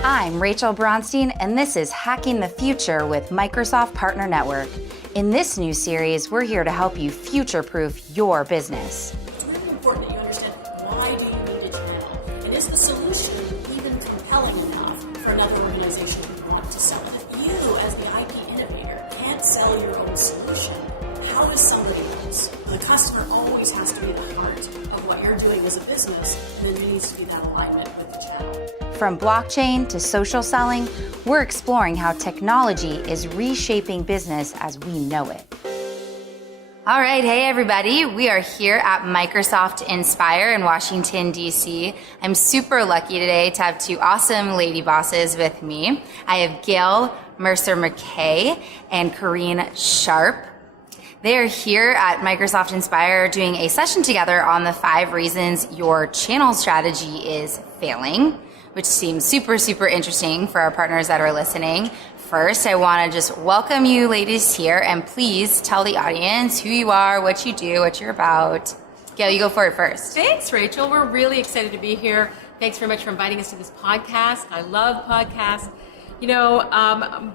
I'm Rachel Braunstein, and this is Hacking the Future with Microsoft Partner Network. In this new series, we're here to help you future-proof your business. It's really important that you understand why do you need a channel, and is the solution even compelling enough for another organization who wants to sell it? If you, as the IP innovator, can't sell your own solution, how does somebody else? The customer always has to be the heart of what you're doing as a business, and then there needs to be that alignment with the channel. From blockchain to social selling, we're exploring how technology is reshaping business as we know it. All right, hey everybody, we are here at Microsoft Inspire in Washington, D.C. I'm super lucky today to have two awesome lady bosses with me. I have Gail Mercer-MacKay and Corinne Sharp. They are here at Microsoft Inspire doing a session together on the 5 reasons your channel strategy is failing, which seems super, super interesting for our partners that are listening. First, I want to just welcome you ladies here, and please tell the audience who you are, what you do, what you're about. Gail, you go for it first. Thanks, Rachel. We're really excited to be here. Thanks very much for inviting us to this podcast. I love podcasts. You know,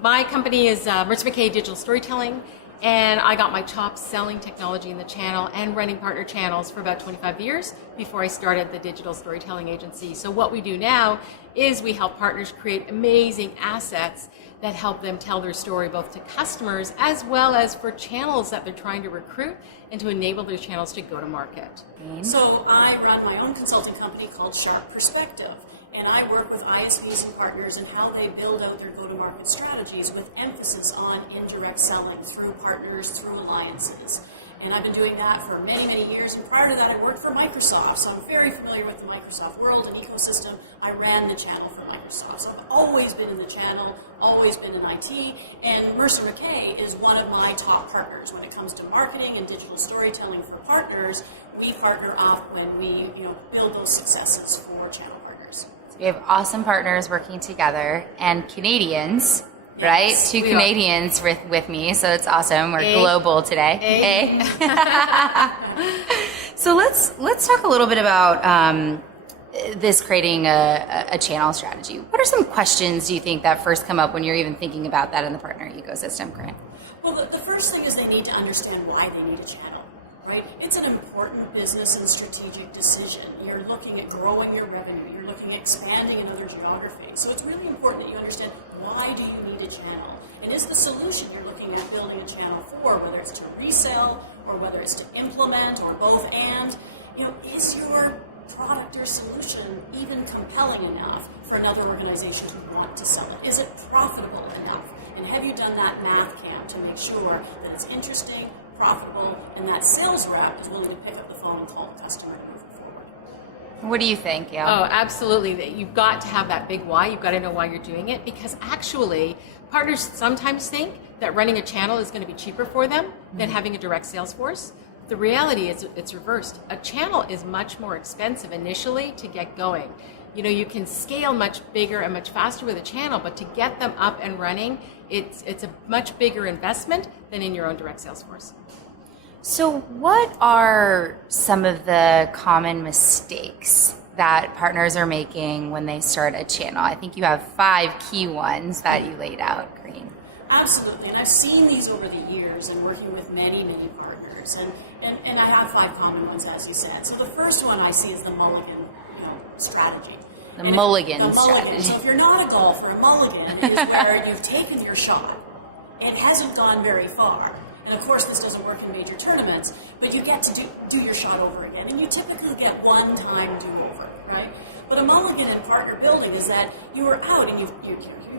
my company is Mercer-MacKay Digital Storytelling, and I got my chops selling technology in the channel and running partner channels for about 25 years before I started the digital storytelling agency. So what we do now is we help partners create amazing assets that help them tell their story both to customers as well as for channels that they're trying to recruit and to enable their channels to go to market. So I run my own consulting company called Sharp Perspective, and I work with ISVs and partners and how they build out their go-to-market strategies with emphasis on indirect selling through partners, through alliances. And I've been doing that for many, many years. And prior to that, I worked for Microsoft, so I'm very familiar with the Microsoft world and ecosystem. I ran the channel for Microsoft, so I've always been in the channel, always been in IT. And Mercer-MacKay is one of my top partners when it comes to marketing and digital storytelling for partners. We partner up when we, build those successes for channel partners. We have awesome partners working together and Canadians, right? Yes, Two Canadians with me, so it's awesome. We're global today. So let's talk a little bit about this creating a channel strategy. What are some questions do you think that first come up when you're even thinking about that in the partner ecosystem, Corinne? Well, the first thing is they need to understand why they need a channel. Right? It's an important business and strategic decision. You're looking at growing your revenue. You're looking at expanding in other geographies. So it's really important that you understand why do you need a channel? And is the solution you're looking at building a channel for, whether it's to resell or whether it's to implement or both and, is your product or solution even compelling enough for another organization to want to sell it? Is it profitable enough? And have you done that math camp to make sure that it's interesting, profitable, and that sales rep is willing to pick up the phone and call the customer and move forward? What do you think, Gail? Oh, absolutely. You've got to have that big why. You've got to know why you're doing it, because actually partners sometimes think that running a channel is going to be cheaper for them than having a direct sales force. The reality is it's reversed. A channel is much more expensive initially to get going. You can scale much bigger and much faster with a channel, but to get them up and running, it's a much bigger investment than in your own direct sales force. So what are some of the common mistakes that partners are making when they start a channel? I think you have 5 key ones that you laid out, Corinne. Absolutely, and I've seen these over the years and working with many, many partners, and I have 5 common ones, as you said. So the first one I see is the mulligan strategy. The mulligan strategy. So if you're not a golfer, a mulligan is where you've taken your shot. It hasn't gone very far. And of course, this doesn't work in major tournaments, but you get to do your shot over again. And you typically get one time do-over, right? But a mulligan in partner building is that you were out and you've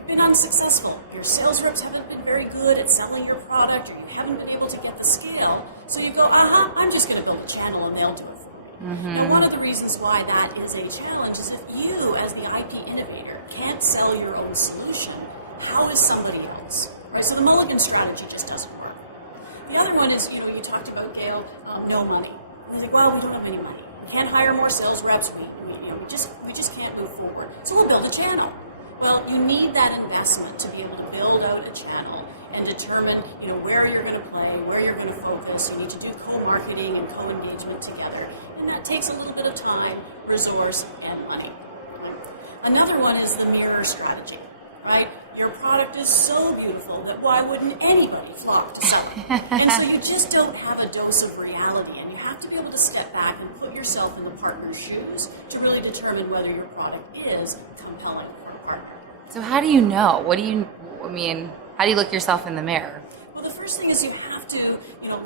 been unsuccessful. Your sales reps haven't been very good at selling your product, or you haven't been able to get the scale. So you go, I'm just going to build a channel and they'll do it for me. And one of the reasons why that is a challenge is if you, as the IP innovator, can't sell your own solution, how does somebody else? Right? So the mulligan strategy just doesn't work. The other one is, you talked about, Gail, no money. We think, well, we don't have any money. We can't hire more sales reps. We just can't move forward. So we'll build a channel. Well, you need that investment to be able to build out a channel and determine, where you're going to play, where you're going to focus. You need to do co-marketing and co-engagement together. And that takes a little bit of time, resource, and money. Another one is the mirror strategy, right? Your product is so beautiful that why wouldn't anybody flock to sell it? And so you just don't have a dose of reality, and you have to be able to step back and put yourself in the partner's shoes to really determine whether your product is compelling for a partner. So how do you know? How do you look yourself in the mirror? Well, the first thing is you have to,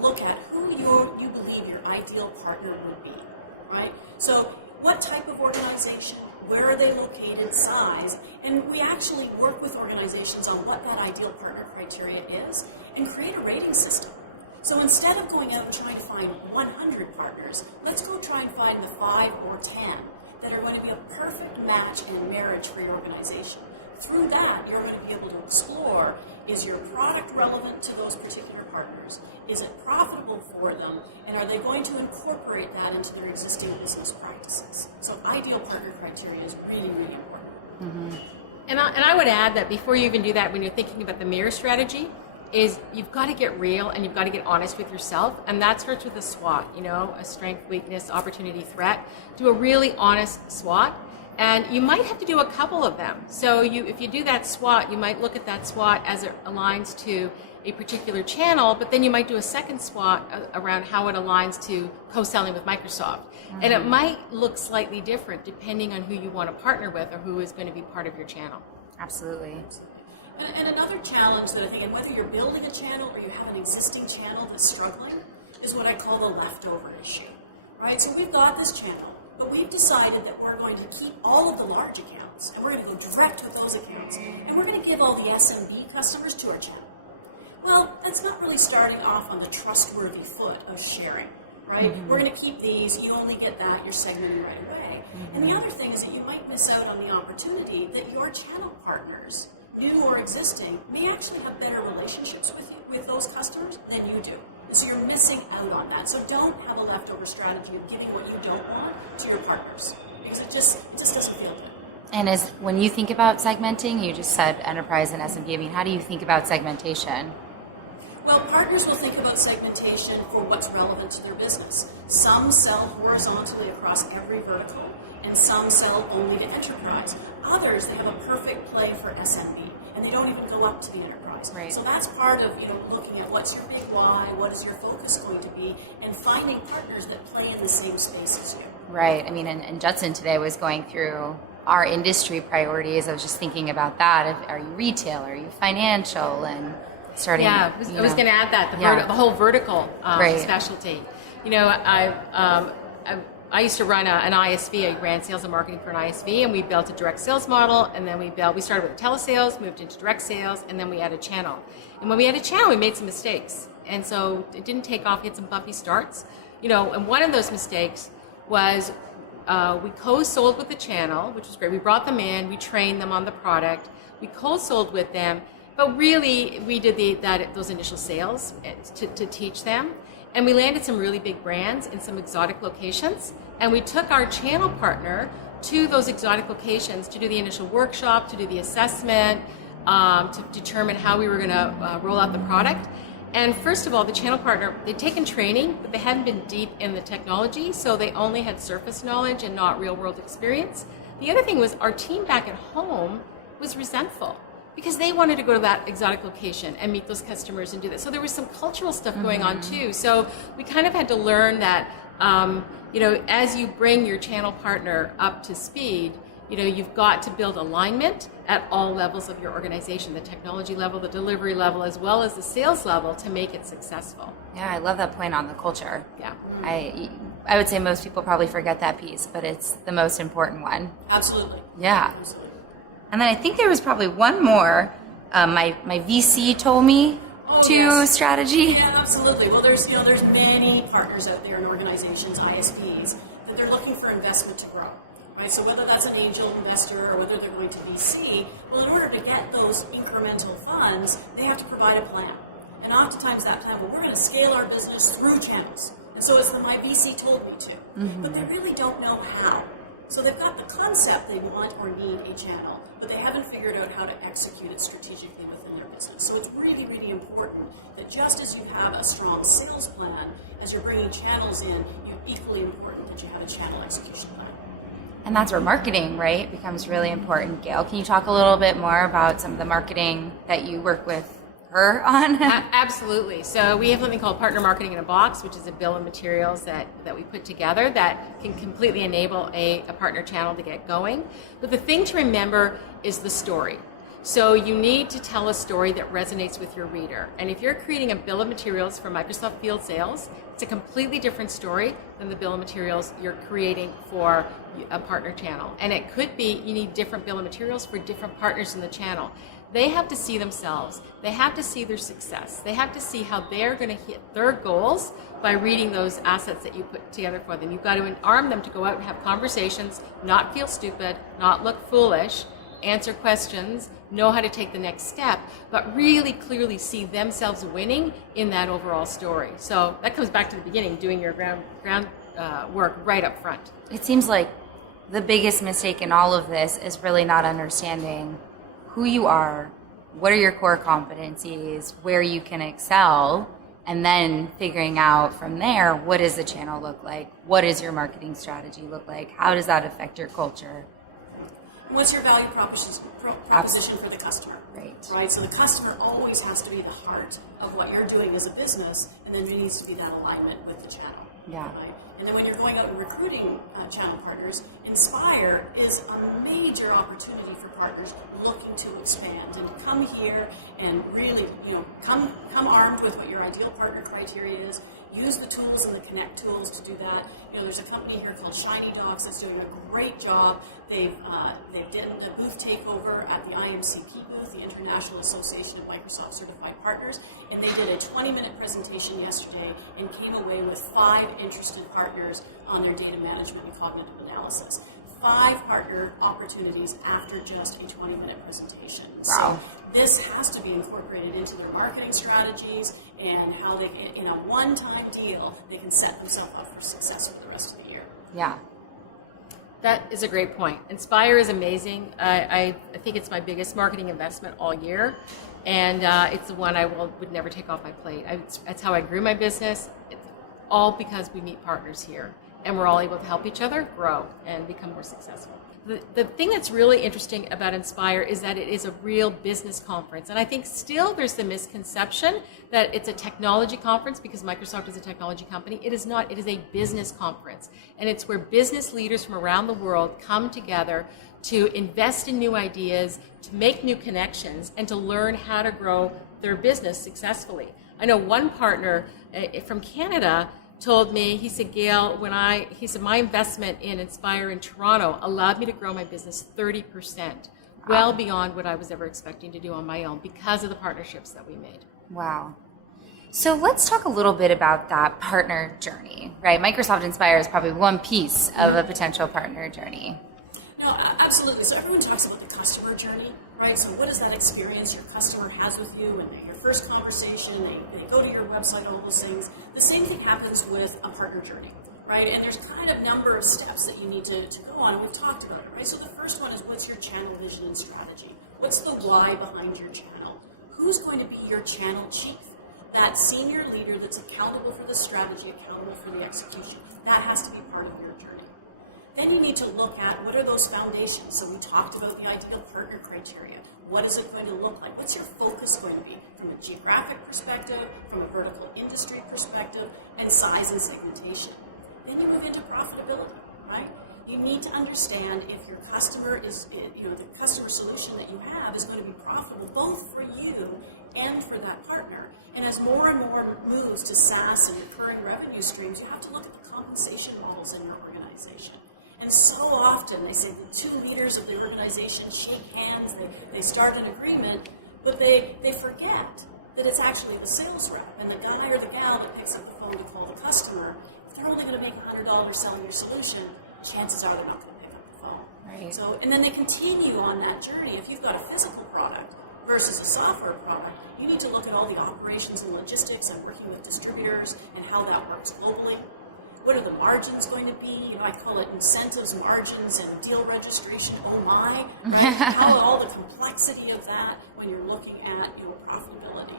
look at who you believe your ideal partner would be, right? So what type of organization, where are they located, size, and we actually work with organizations on what that ideal partner criteria is and create a rating system. So instead of going out and trying to find 100 partners, let's go try and find the 5 or 10 that are going to be a perfect match and marriage for your organization. Through that, you're going to be able to explore, is your product relevant to those particular partners? Is it profitable for them? And are they going to incorporate that into their existing business practices? So ideal partner criteria is really, really important. Mm-hmm. And I would add that before you even do that, when you're thinking about the mirror strategy, is you've got to get real and you've got to get honest with yourself. And that starts with a SWOT, a strength, weakness, opportunity, threat. Do a really honest SWOT. And you might have to do a couple of them. So if you do that SWOT, you might look at that SWOT as it aligns to a particular channel, but then you might do a second SWOT around how it aligns to co-selling with Microsoft. Mm-hmm. And it might look slightly different depending on who you want to partner with or who is going to be part of your channel. Absolutely. And another challenge that I think, and whether you're building a channel or you have an existing channel that's struggling, is what I call the leftover issue, right? So we've got this channel, but we've decided that we're going to keep all of the large accounts, and we're going to go direct with those accounts, and we're going to give all the SMB customers to our channel. Well, that's not really starting off on the trustworthy foot of sharing, right? Mm-hmm. We're going to keep these, you only get that, you're segmenting right away. Mm-hmm. And the other thing is that you might miss out on the opportunity that your channel partners, new or existing, may actually have better relationships with those customers than you do. So you're missing out on that. So don't have a leftover strategy of giving what you don't want to your partners, because it just doesn't feel good. And when you think about segmenting, you just said enterprise and SMB. How do you think about segmentation? Well, partners will think about segmentation for what's relevant to their business. Some sell horizontally across every vertical, and some sell only to enterprise. Others, they have a perfect play for SMB, and they don't even go up to the enterprise. Right. So that's part of looking at what's your big why, what is your focus going to be, and finding partners that play in the same space as you. Right. And Judson today was going through our industry priorities. I was just thinking about that. Are you retail? Are you financial? And starting. Yeah, I was going to add that the whole vertical specialty. I used to run an ISV. I ran sales and marketing for an ISV, and we built a direct sales model. And then we started with telesales, moved into direct sales, and then we added channel. And when we added channel, we made some mistakes, and so it didn't take off. We had some bumpy starts, And one of those mistakes was we co-sold with the channel, which was great. We brought them in, we trained them on the product, we co-sold with them. But really, we did those initial sales to teach them. And we landed some really big brands in some exotic locations. And we took our channel partner to those exotic locations to do the initial workshop, to do the assessment, to determine how we were going to roll out the product. And first of all, the channel partner, they'd taken training, but they hadn't been deep in the technology, so they only had surface knowledge and not real-world experience. The other thing was our team back at home was resentful, because they wanted to go to that exotic location and meet those customers and do that. So there was some cultural stuff going on too. So we kind of had to learn that, as you bring your channel partner up to speed, you've got to build alignment at all levels of your organization, the technology level, the delivery level, as well as the sales level, to make it successful. Yeah, I love that point on the culture. Yeah. I would say most people probably forget that piece, but it's the most important one. Absolutely. Yeah. Absolutely. And then I think there was probably one more. My VC told me strategy. Yeah, absolutely. Well, there's many partners out there in organizations, ISPs, that they're looking for investment to grow. Right? So whether that's an angel investor or whether they're going to VC, well, in order to get those incremental funds, they have to provide a plan. And oftentimes that plan, we're going to scale our business through channels. And so it's my VC told me to. Mm-hmm. But they really don't know how. So they've got the concept they want or need a channel, but they haven't figured out how to execute it strategically within their business. So it's really, really important that just as you have a strong sales plan, as you're bringing channels in, it's equally important that you have a channel execution plan. And that's where marketing, right, becomes really important. Gail, can you talk a little bit more about some of the marketing that you work with her on? Absolutely. So we have something called Partner Marketing in a Box, which is a bill of materials that we put together that can completely enable a partner channel to get going. But the thing to remember is the story. So you need to tell a story that resonates with your reader. And if you're creating a bill of materials for Microsoft Field Sales, it's a completely different story than the bill of materials you're creating for a partner channel. And it could be you need different bill of materials for different partners in the channel. They have to see themselves. They have to see their success. They have to see how they're going to hit their goals by reading those assets that you put together for them. You've got to arm them to go out and have conversations, not feel stupid, not look foolish, answer questions, know how to take the next step, but really clearly see themselves winning in that overall story. So that comes back to the beginning, doing your ground work right up front. It seems like the biggest mistake in all of this is really not understanding who you are, what are your core competencies, where you can excel, and then figuring out from there, what does the channel look like? What does your marketing strategy look like? How does that affect your culture? What's your value proposition for the customer? Right. So the customer always has to be the heart of what you're doing as a business, and then there needs to be that alignment with the channel. Yeah. Right? And then when you're going out and recruiting channel partners, Inspire is a major opportunity for partners looking to expand and come here and really, come armed with what your ideal partner criteria is. Use the tools and the Connect tools to do that. There's a company here called Shiny Docs that's doing a great job. They've done a booth takeover at the IMCP booth, the International Association of Microsoft Certified Partners, and they did a 20-minute presentation yesterday and came away with 5 interested partners on their data management and cognitive analysis. 5 partner opportunities after just a 20-minute presentation. Wow. So this has to be incorporated into their marketing strategies and how they, in a one-time deal, they can set themselves up for success for the rest of the year. Yeah. That is a great point. Inspire is amazing. I think it's my biggest marketing investment all year, and it's the one I would never take off my plate. That's how I grew my business. It's all because we meet partners here, and we're all able to help each other grow and become more successful. The thing that's really interesting about Inspire is that it is a real business conference. And I think still there's the misconception that it's a technology conference because Microsoft is a technology company. It is not. It is a business conference. And it's where business leaders from around the world come together to invest in new ideas, to make new connections, and to learn how to grow their business successfully. I know one partner from Canada told me, he said, Gail, he said, my investment in Inspire in Toronto allowed me to grow my business 30%, well beyond what I was ever expecting to do on my own because of the partnerships that we made. Wow. So let's talk a little bit about that partner journey, right? Microsoft Inspire is probably one piece of a potential partner journey. No, absolutely. So everyone talks about the customer journey, right? So what is that experience your customer has with you and your first conversation, they go to your website, all those things. The same thing happens with a partner journey, right? And there's kind of number of steps that you need to go on. We've talked about it, right? So the first one is, what's your channel vision and strategy? What's the why behind your channel? Who's going to be your channel chief? That senior leader that's accountable for the strategy, accountable for the execution. That has to be part of your journey. Then you need to look at what are those foundations. So we talked about the ideal partner criteria. What is it going to look like? What's your focus going to be from a geographic perspective, from a vertical industry perspective, and size and segmentation? Then you move into profitability, right? You need to understand if your customer is, the customer solution that you have is going to be profitable both for you and for that partner. And as more and more moves to SaaS and recurring revenue streams, you have to look at the compensation models in your organization. And so often, they say the 2 leaders of the organization shake hands, they start an agreement, but they forget that it's actually the sales rep and the guy or the gal that picks up the phone to call the customer. If they're only going to make $100 selling your solution, chances are they're not going to pick up the phone. Right. So, and then they continue on that journey. If you've got a physical product versus a software product, you need to look at all the operations and logistics and working with distributors and how that works globally. What are the margins going to be? I call it incentives, margins, and deal registration. Oh my! Right? How all the complexity of that when you're looking at profitability.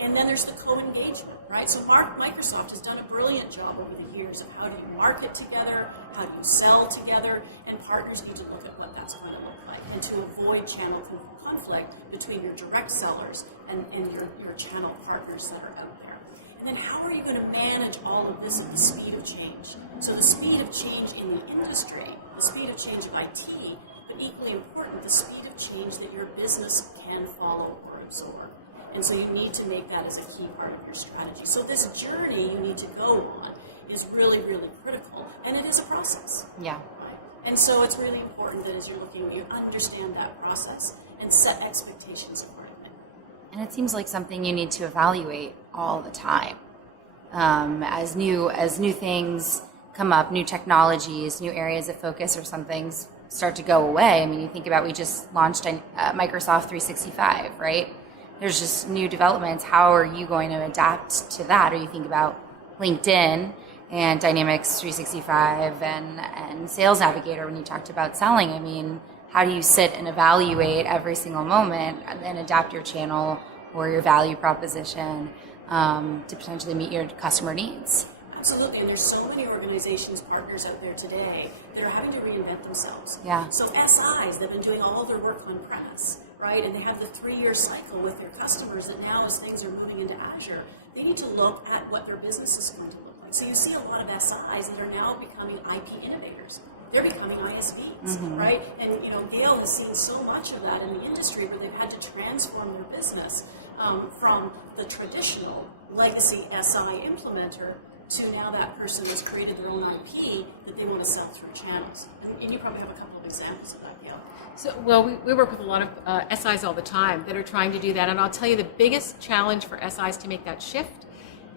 And then there's the co-engagement, right? So Microsoft has done a brilliant job over the years of how do you market together, how do you sell together, and partners need to look at what that's going to look like, and to avoid channel conflict between your direct sellers and your channel partners that are out there. And then how are you going to manage all of this at the speed of change? So the speed of change in the industry, the speed of change of IT, but equally important, the speed of change that your business can follow or absorb. And so you need to make that as a key part of your strategy. So this journey you need to go on is really, really critical. And it is a process. Yeah. Right? And so it's really important that as you're looking, you understand that process and set expectations accordingly. And it seems like something you need to evaluate all the time. As new things come up, new technologies, new areas of focus or some things start to go away. I mean, you think about, we just launched Microsoft 365, right? There's just new developments. How are you going to adapt to that? Or you think about LinkedIn and Dynamics 365 and Sales Navigator when you talked about selling. I mean, how do you sit and evaluate every single moment and then adapt your channel or your value proposition to potentially meet your customer needs? Absolutely, and there's so many organizations, partners out there today that are having to reinvent themselves. Yeah. So SIs, they've been doing all of their work on premise, right? And they have the 3-year cycle with their customers that now as things are moving into Azure, they need to look at what their business is going to look like. So you see a lot of SIs that are now becoming IP innovators. They're becoming ISVs, right? And Gail has seen so much of that in the industry where they've had to transform their business from the traditional legacy SI implementer to now that person has created their own IP that they want to sell through channels. And you probably have a couple of examples of that, Gail. So, well, we work with a lot of SIs all the time that are trying to do that. And I'll tell you the biggest challenge for SIs to make that shift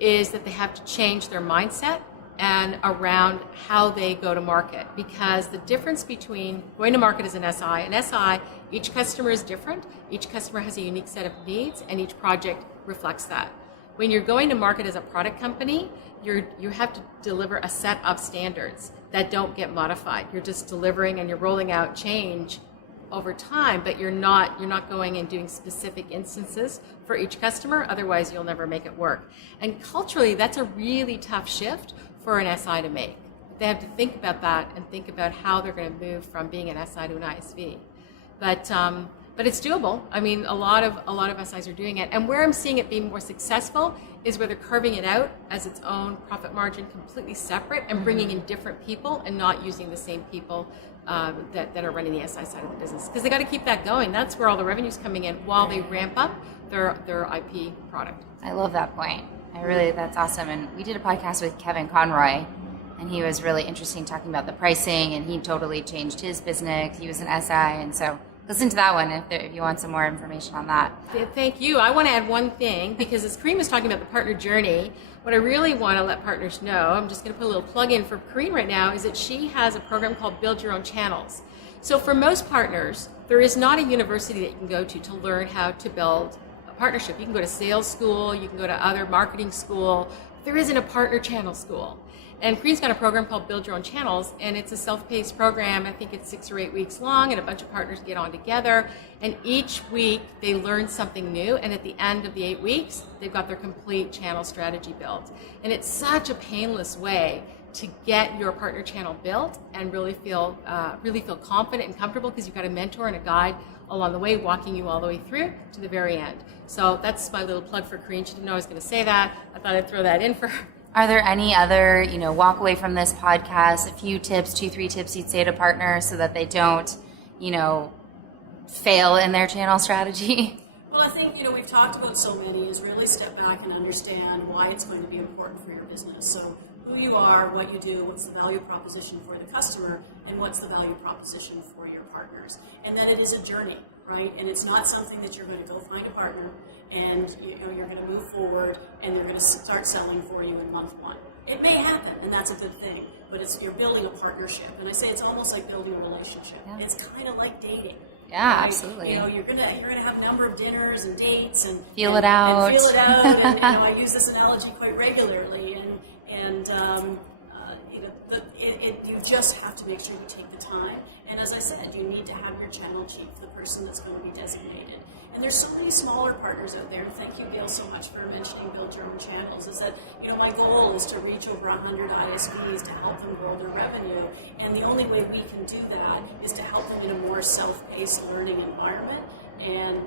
is that they have to change their mindset and around how they go to market. Because the difference between going to market as an SI, each customer is different. Each customer has a unique set of needs, and each project reflects that. When you're going to market as a product company, you have to deliver a set of standards that don't get modified. You're just delivering and you're rolling out change over time, but you're not going and doing specific instances for each customer. Otherwise, you'll never make it work. And culturally, that's a really tough shift for an SI to make. They have to think about that and think about how they're going to move from being an SI to an ISV. But it's doable. I mean, a lot of SIs are doing it. And where I'm seeing it being more successful is where they're carving it out as its own profit margin, completely separate, and bringing in different people and not using the same people that are running the SI side of the business. Because they got to keep that going. That's where all the revenue's coming in while they ramp up their IP product. I love that point. That's awesome. And we did a podcast with Kevin Conroy, and he was really interesting talking about the pricing, and he totally changed his business. He was an SI, and so listen to that one if you want some more information on that. Yeah, thank you. I want to add one thing, because as Corinne was talking about the partner journey, what I really want to let partners know, I'm just going to put a little plug in for Corinne right now, is that she has a program called Build Your Own Channels. So for most partners, there is not a university that you can go to learn how to build a partnership. You can go to sales school, you can go to other marketing school. There isn't a partner channel school. And Corinne's got a program called Build Your Own Channels, and it's a self-paced program. I think it's 6 or 8 weeks long, and a bunch of partners get on together. And each week they learn something new, and at the end of the 8 weeks, they've got their complete channel strategy built. And it's such a painless way to get your partner channel built and really feel confident and comfortable, because you've got a mentor and a guide along the way, walking you all the way through to the very end. So that's my little plug for Corinne. She didn't know I was going to say that. I thought I'd throw that in for her. Are there any other, walk away from this podcast, a few tips, 2-3 tips you'd say to partners so that they don't, fail in their channel strategy? Well, I think, we've talked about so many, is really step back and understand why it's going to be important for your business. So who you are, what you do, what's the value proposition for the customer, and what's the value proposition for your partners. And then it is a journey, right? And it's not something that you're going to go find a partner and you're going to move forward and they're going to start selling for you in month 1. It may happen, and that's a good thing, but you're building a partnership. And I say it's almost like building a relationship. Yeah. It's kind of like dating. Yeah, right? absolutely. You're gonna have a number of dinners and dates and feel it out. And I use this analogy quite regularly. You just have to make sure you take the time. And as I said, you need to have your channel chief, the person that's going to be designated. And there's so many smaller partners out there. Thank you, Gail, so much for mentioning Build Your Own Channels. Is that, my goal is to reach over 100 ISVs to help them grow their revenue. And the only way we can do that is to help them in a more self-paced learning environment and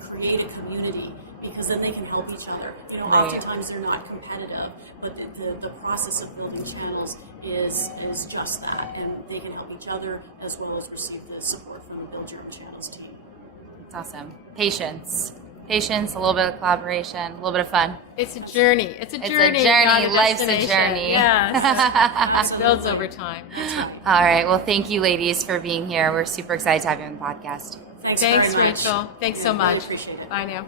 create a community, because then they can help each other. Right. Oftentimes they're not competitive, but the process of building channels is just that, and they can help each other as well as receive the support from the Build Your Own Channels team. That's awesome. Patience, a little bit of collaboration, a little bit of fun. It's a journey. It's a journey. Life's a destination. journey. Yes. It builds over time. All right. Well, thank you, ladies, for being here. We're super excited to have you on the podcast. Thanks Thanks, very much. Rachel. Thanks so Really much. appreciate it. Bye now.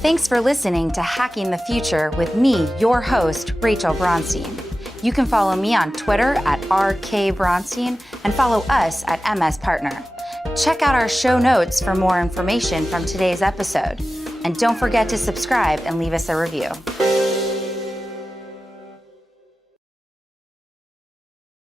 Thanks for listening to Hacking the Future with me, your host, Rachel Braunstein. You can follow me on Twitter at RKBraunstein and follow us at MS Partner. Check out our show notes for more information from today's episode. And don't forget to subscribe and leave us a review.